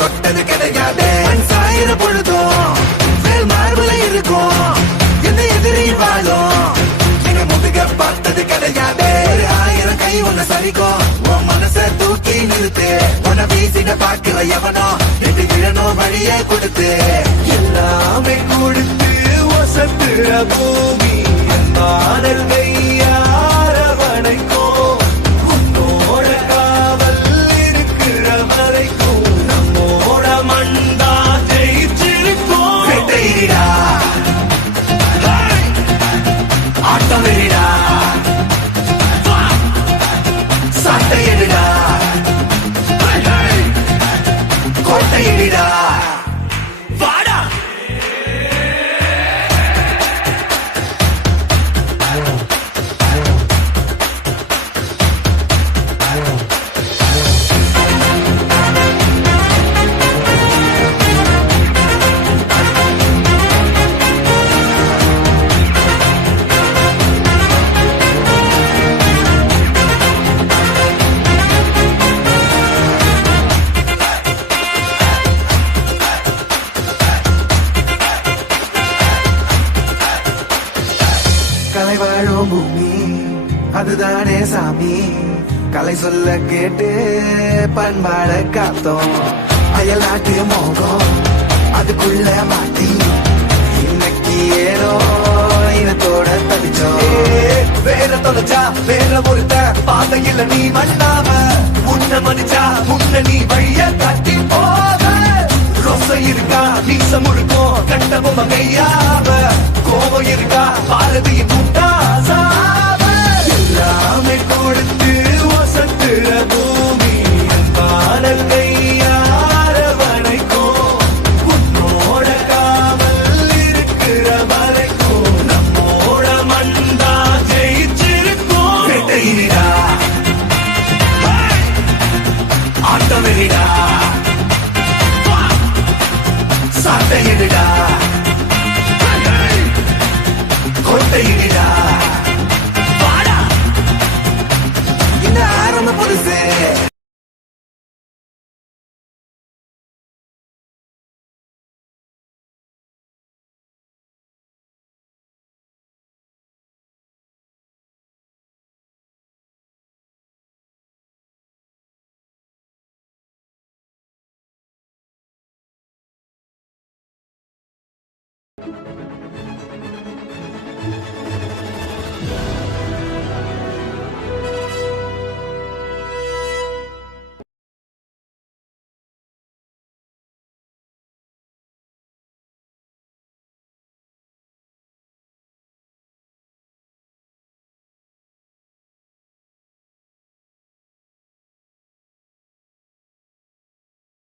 தொட்டது கிடையாது. சாயிர பொழுதும் மேல் மார்புல இருக்கும் என்ன எதிரி வாழும் எங்க முதுக பார்த்தது கிடையாது. 1000 கை ஒண்ணு சரிக்கும் உன் மனச தூக்கி நிறுத்து. உன்னை வீசிட பாக்குற எவனோ எட்டு இழனோ வழியே கொடுத்து எல்லாமே கொடுத்து வசத்துற பூமி மாடல் கையார வணைக்கும். உன்னோட காவல் இருக்கிற வரைக்கும் நம்மோட மண்டா ஜெயிச்சிருக்கும். வெட்டையிடா ஆட்டம் வெறிடா சாட்டையிடா கோட்டையிடா வாடா. கலை வாழும் பூமி அதுதானே சாமி. கலை சொல்ல கேட்டு பண்பாட காத்தோம். அயல் நாட்டு மோகம் அதுக்குள்ள மாட்டி இன்னைக்கு ஏனோ இனத்தோட தவிச்சோம். வேற தொலைச்சா வேற ஒருத்த பாதையில நீ மண்ணாம உன்ன மதிச்சா உன்ன நீ வழிய தட்டி போக. ரோசை இருக்கா நீசம் முழுக்கும் கண்ட பொம்மை கையாவ. கோபம் இருக்கா பாரதியின் முட்டாசாவ. எல்லாமே கொடுத்து வசத்துற பூமி பாடல் கையார வணைக்கும். உன்னோட காவல் இருக்கிற வரைக்கும் நம்மோட மண்டா ஜெயிச்சிருக்கும். வெட்டையிடா ஆட்டம் வெறிடா சாட்டையிடா கோட்டையிடா வாடா. இந்த ஆரம்ப புதுசு